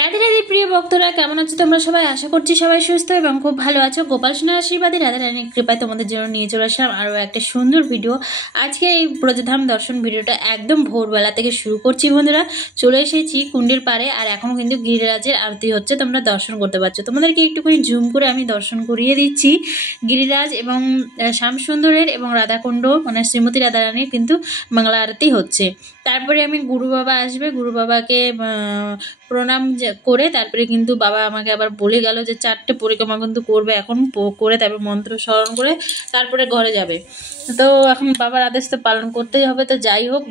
রাধে রাধে প্রিয় ভক্তরা, কেমন আছো তোমরা সবাই? আশা করছি সবাই সুস্থ এবং খুব ভালো আছো। গোপাল সোনার আশীর্বাদে রাধা রানীর কৃপায় তোমাদের জন্য নিয়ে চলে আসলাম আরও একটা সুন্দর ভিডিও। আজকে এই ব্রজধাম দর্শন ভিডিওটা একদম ভোরবেলা থেকে শুরু করছি বন্ধুরা। চলে এসেছি কুণ্ডের পাড়ে, আর এখনও কিন্তু গিরিরাজের আরতি হচ্ছে, তোমরা দর্শন করতে পারছো। তোমাদেরকে একটুখানি জুম করে আমি দর্শন করিয়ে দিচ্ছি। গিরিরাজ এবং শ্যামসুন্দরের এবং রাধাকুণ্ড মানে শ্রীমতী রাধা রানীর কিন্তু মঙ্গলা আরতি হচ্ছে। তারপরে আমি গুরু বাবা আসবে, গুরু বাবাকে প্রণাম করে তারপরে কিন্তু বাবা আমাকে আবার বলে গেল যে 4টে পরিক্রমা কিন্তু করবে, এখন করে তারপরে মন্ত্র স্মরণ করে তারপরে ঘরে যাবে। তো এখন বাবার আদেশ তো পালন করতেই হবে। তো যাই হোক,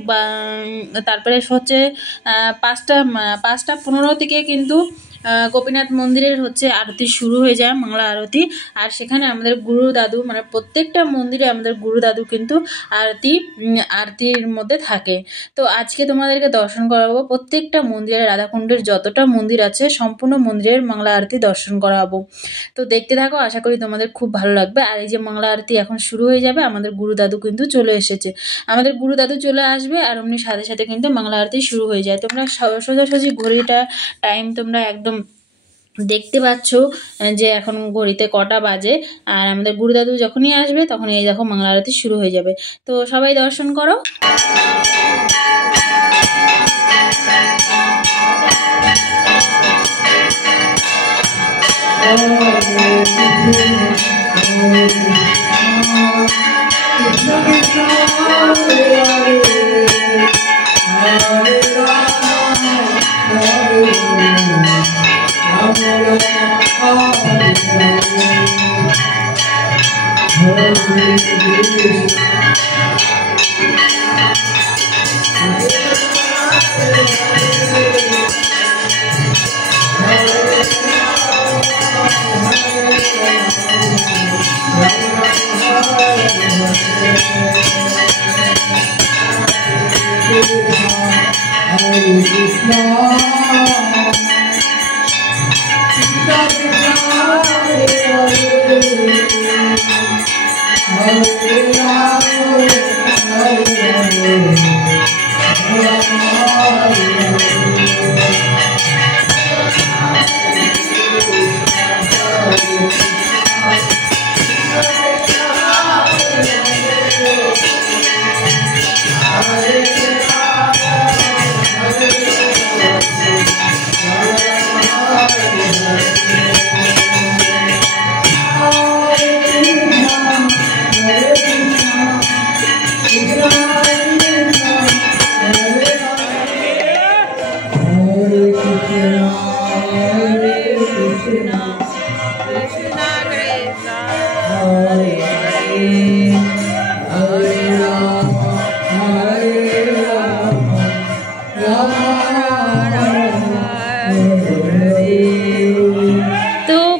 তারপরে হচ্ছে 5টা 15 থেকে কিন্তু গোপীনাথ মন্দিরের হচ্ছে আরতি শুরু হয়ে যায়, মঙ্গলা আরতি। আর সেখানে আমাদের গুরু দাদু মানে প্রত্যেকটা মন্দিরে আমাদের গুরু দাদু কিন্তু আরতির মধ্যে থাকে। তো আজকে তোমাদেরকে দর্শন করাবো প্রত্যেকটা মন্দিরে, রাধাকুণ্ডের যতটা মন্দির আছে সম্পূর্ণ মন্দিরের মঙ্গলা আরতি দর্শন করাবো। তো দেখতে থাকো, আশা করি তোমাদের খুব ভালো লাগবে। আর এই যে মঙ্গলা আরতি এখন শুরু হয়ে যাবে, আমাদের গুরু দাদু কিন্তু চলে এসেছে। আমাদের গুরু দাদু চলে আসবে আর অমনি সাথে সাথে কিন্তু মঙ্গলা আরতি শুরু হয়ে যায়। তোমরা সোজাসুজি ঘড়িটা টাইম তোমরা একদম দেখতে পাচ্ছ যে এখন ঘড়িতে কটা বাজে। আর আমাদের গুরু দাদু যখনই আসবে তখন এই দেখো মঙ্গলা আরতি শুরু হয়ে যাবে। তো সবাই দর্শন করো।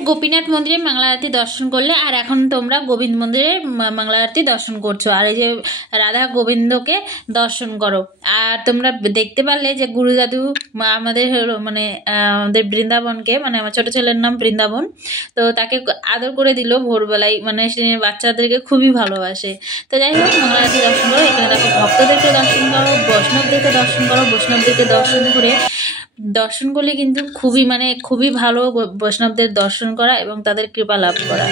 গোপীনাথ মন্দিরে মঙ্গলা আরতি দর্শন করলে, আর এখন তোমরা গোবিন্দ মন্দিরে মঙ্গলা আরতি দর্শন করছো। আর এই যে রাধা গোবিন্দকে দর্শন করো। আর তোমরা দেখতে পারলে যে গুরু দাদু আমাদের মানে আমাদের বৃন্দাবনকে মানে আমার ছোট ছেলের নাম বৃন্দাবন, তো তাকে আদর করে দিল ভোরবেলায়, মানে সে বাচ্চাদেরকে খুবই ভালোবাসে। তো যাই হোক, মঙ্গলা আরতি দর্শন করো। এখানে দেখো ভক্তদেরকে দর্শন করো, বৈষ্ণবদেরকে দর্শন করো। বৈষ্ণবদেরকে দর্শন করলে কিন্তু খুবই ভালো বৈষ্ণবদের দর্শন করা এবং তাদের কৃপা লাভ করা।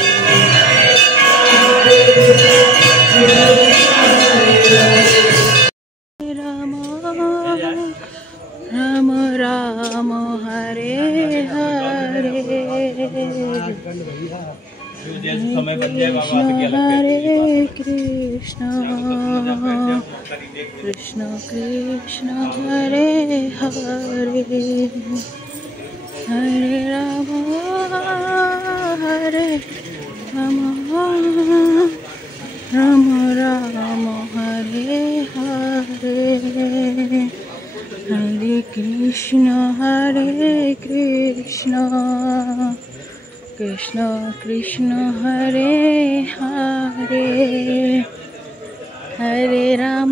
রাম রাম রাম হরে হরে হরে কৃষ্ণ কৃষ্ণ কৃষ্ণ হরে হরে হরে রাম হরে রাম রাম রাম হরে হরে হরে কৃষ্ণ কৃষ্ণ কৃষ্ণ হরে হরে হরে রাম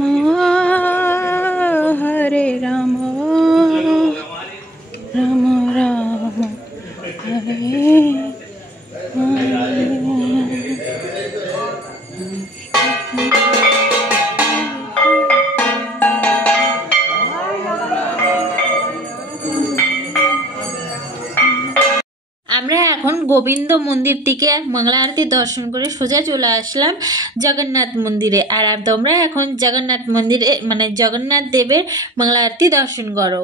রাম রাম হরে হরে। এখন গোবিন্দ মন্দির থেকে মঙ্গলা আরতি দর্শন করে সোজা চলে আসলাম জগন্নাথ মন্দিরে। আর তোমরা এখন জগন্নাথ মন্দিরে মানে জগন্নাথ দেবের মঙ্গলা আরতি দর্শন করো।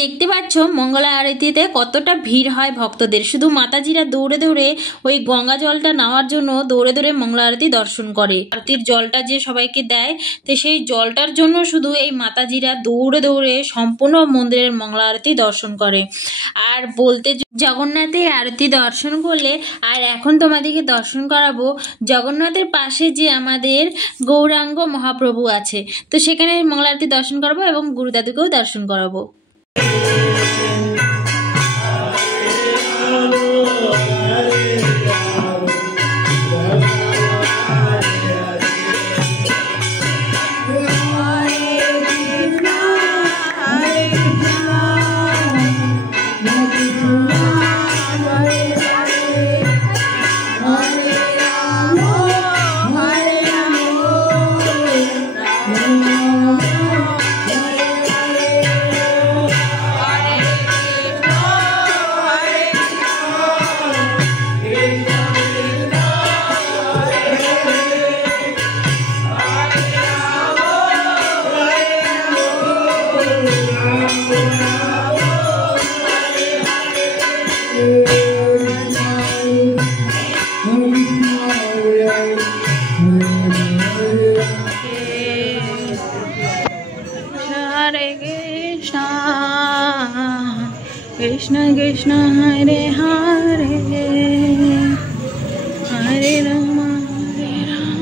দেখতে পাচ্ছ মঙ্গলা আরতিতে কতটা ভিড় হয় ভক্তদের। শুধু মাতাজিরা দৌড়ে দৌড়ে ওই গঙ্গা জলটা নেওয়ার জন্য দৌড়ে দৌড়ে মঙ্গলা আরতি দর্শন করে। আরতির জলটা যে সবাইকে দেয়, তো সেই জলটার জন্য শুধু এই মাতাজিরা দৌড়ে দৌড়ে সম্পূর্ণ মন্দিরের মঙ্গলা আরতি দর্শন করে। আর বলতে জগন্নাথে আরতি দর্শন করলে, আর এখন তোমাদেরকে দর্শন করাবো জগন্নাথের পাশে যে আমাদের গৌরাঙ্গ মহাপ্রভু আছে, তো সেখানে মঙ্গলা আরতি দর্শন করাবো এবং গুরুদাদুকেও দর্শন করাবো। कृष्ण कृष्ण हरे हरे हरे राम हरे राम।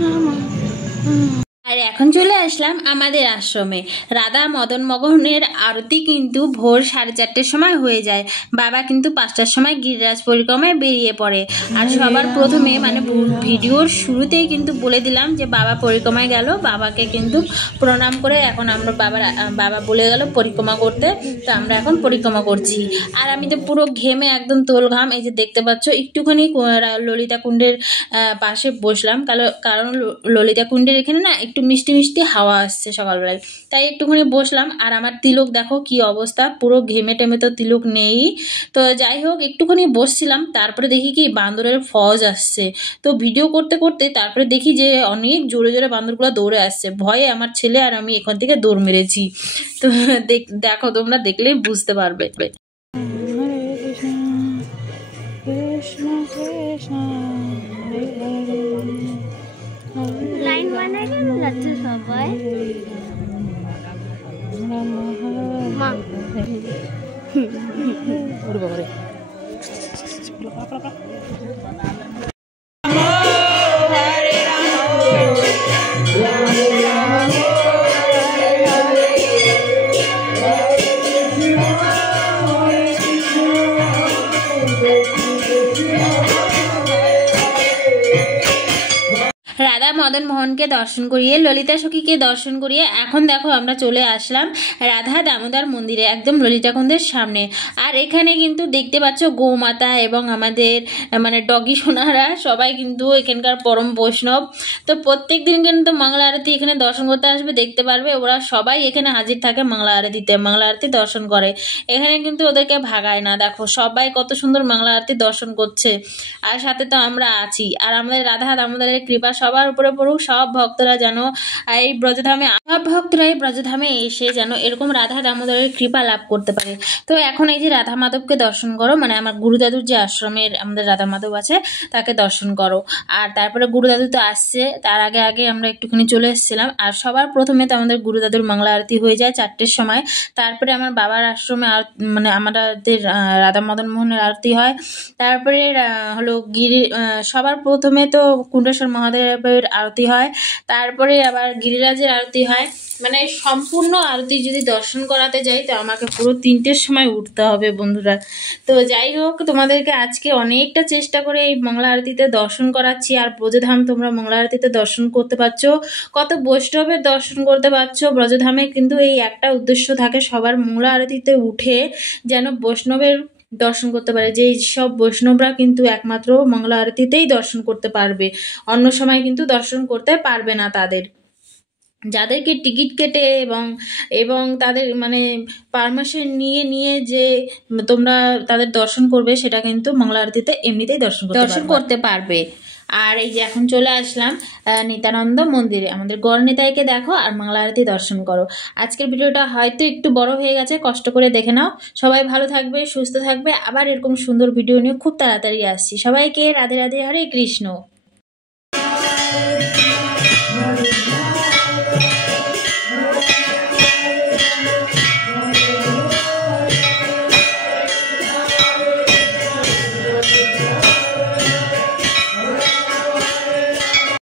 আর এখন চলে আসলাম আমাদের আশ্রমে। রাধা মদন মোহনের আরতি কিন্তু ভোর 4:30টার সময় হয়ে যায়। বাবা কিন্তু 5টার সময় গিরিরাজ পরিক্রমায় বেরিয়ে পড়ে। আর সবার প্রথমে মানে ভিডিওর শুরুতেই কিন্তু বলে দিলাম যে বাবা পরিক্রমায় গেল, বাবাকে কিন্তু প্রণাম করে এখন আমরা বাবা বলে গেল পরিক্রমা করতে, তো আমরা এখন পরিক্রমা করছি। আর আমি তো পুরো ঘেমে একদম তোল ঘাম, এই যে দেখতে পাচ্ছ একটুখানি ললিতা কুণ্ডের পাশে বসলাম, কারণ ললিতা কুণ্ডের এখানে না একটু মিষ্টি মিষ্টি হাওয়া আসছে সকালবেলায়, তাই একটুখানি বসলাম। আর আমার তিলক দেখো কি অবস্থা, পুরো ঘেমে টেমে তো তিলক নেই। তো যাই হোক একটুখানি বসছিলাম, তারপরে দেখি কি বান্দরের ফৌজ আসছে। তো ভিডিও করতে করতে তারপরে দেখি যে অনেক জোরে জোরে বান্দরগুলো দৌড়ে আসছে। ভয়ে আমার ছেলে আর আমি এখান থেকে দৌড় মেরেছি। তো দেখো তোমরা দেখলেই বুঝতে পারবে। কৃষ্ণ কৃষ্ণ লাইন বানায় কেন যাচ্ছে সবাই? রাধা মদন মোহনকে দর্শন করিয়ে ললিতা সখীকে দর্শন করিয়ে এখন দেখো আমরা চলে আসলাম রাধা দামোদর মন্দিরে, একদম ললিতা কুণ্ডের সামনে। আর এখানে কিন্তু দেখতে পাচ্ছ গৌমাতা এবং আমাদের মানে ডগি সোনারা সবাই কিন্তু এখানকার পরম বৈষ্ণব। তো প্রত্যেক দিন কিন্তু মঙ্গলা আরতি এখানে দর্শন করতে আসবে, দেখতে পারবে ওরা সবাই এখানে হাজির থাকে মঙ্গলা আরতিতে, মঙ্গলা আরতি দর্শন করে। এখানে কিন্তু ওদেরকে ভাগায় না, দেখো সবাই কত সুন্দর মঙ্গলা আরতি দর্শন করছে। আর সাথে তো আমরা আছি, আর আমাদের রাধা দামোদরের কৃপা সবার উপরে পড়ুক, সব ভক্তরা যেন এই ব্রজধামে, সব ভক্তরা এই ব্রজধামে এসে যেন এরকম রাধা দামোদরের কৃপা লাভ করতে পারে। তো এখন এই যে রাধা মাধবকে দর্শন করো, মানে আমার গুরুদাদুর যে আশ্রমের আমাদের রাধা মাধব আছে তাকে দর্শন করো। আর তারপরে গুরুদাদু তো আসছে, তার আগে আগে আমরা একটুখানি চলে এসেছিলাম। আর সবার প্রথমে তো আমাদের গুরুদাদুর মঙ্গলা আরতি হয়ে যায় 4টের সময়। তারপরে আমার বাবার আশ্রমে মানে আমাদের রাধা মদন মোহনের আরতি হয়। তারপরে হলো সবার প্রথমে তো কুণ্ডেশ্বর মহাদেবের আরতি হয়, তারপরে আবার গিরিরাজের আরতি হয়। মানে সম্পূর্ণ আরতি যদি দর্শন করাতে যাই তো আমাকে পুরো 3টের সময় উঠতে হবে বন্ধুরা। তো যাই হোক, তোমাদেরকে আজকে অনেকটা চেষ্টা করে এই মঙ্গলা আরতিতে দর্শন করাচ্ছি। আর ব্রজধাম তোমরা মঙ্গলা আরতিতে দর্শন করতে পারছো, কত বৈষ্ণবের দর্শন করতে পারছো ব্রজধামে। কিন্তু এই একটা উদ্দেশ্য থাকে সবার, মঙ্গলা আরতিতে উঠে যেন বৈষ্ণবের দর্শন করতে পারে। যে সব বৈষ্ণবরা কিন্তু একমাত্র মঙ্গলা আরতিতেই দর্শন করতে পারবে, অন্য সময় কিন্তু দর্শন করতে পারবে না। তাদের যাদেরকে টিকিট কেটে এবং এবং তাদের মানে পারমিশন নিয়ে নিয়ে যে তোমরা তাদের দর্শন করবে, সেটা কিন্তু মঙ্গলা আরতিতে এমনিতেই দর্শন করতে পারবে। আর এই যে এখন চলে আসলাম নিত্যানন্দ মন্দিরে, আমাদের গড় নিতাইকে দেখো আর মঙ্গলা আরতি দর্শন করো। আজকের ভিডিওটা হয়তো একটু বড় হয়ে গেছে, কষ্ট করে দেখে নাও। সবাই ভালো থাকবে, সুস্থ থাকবে। আবার এরকম সুন্দর ভিডিও নিয়ে খুব তাড়াতাড়ি আসছি। সবাইকে রাধে রাধে, হরে কৃষ্ণ।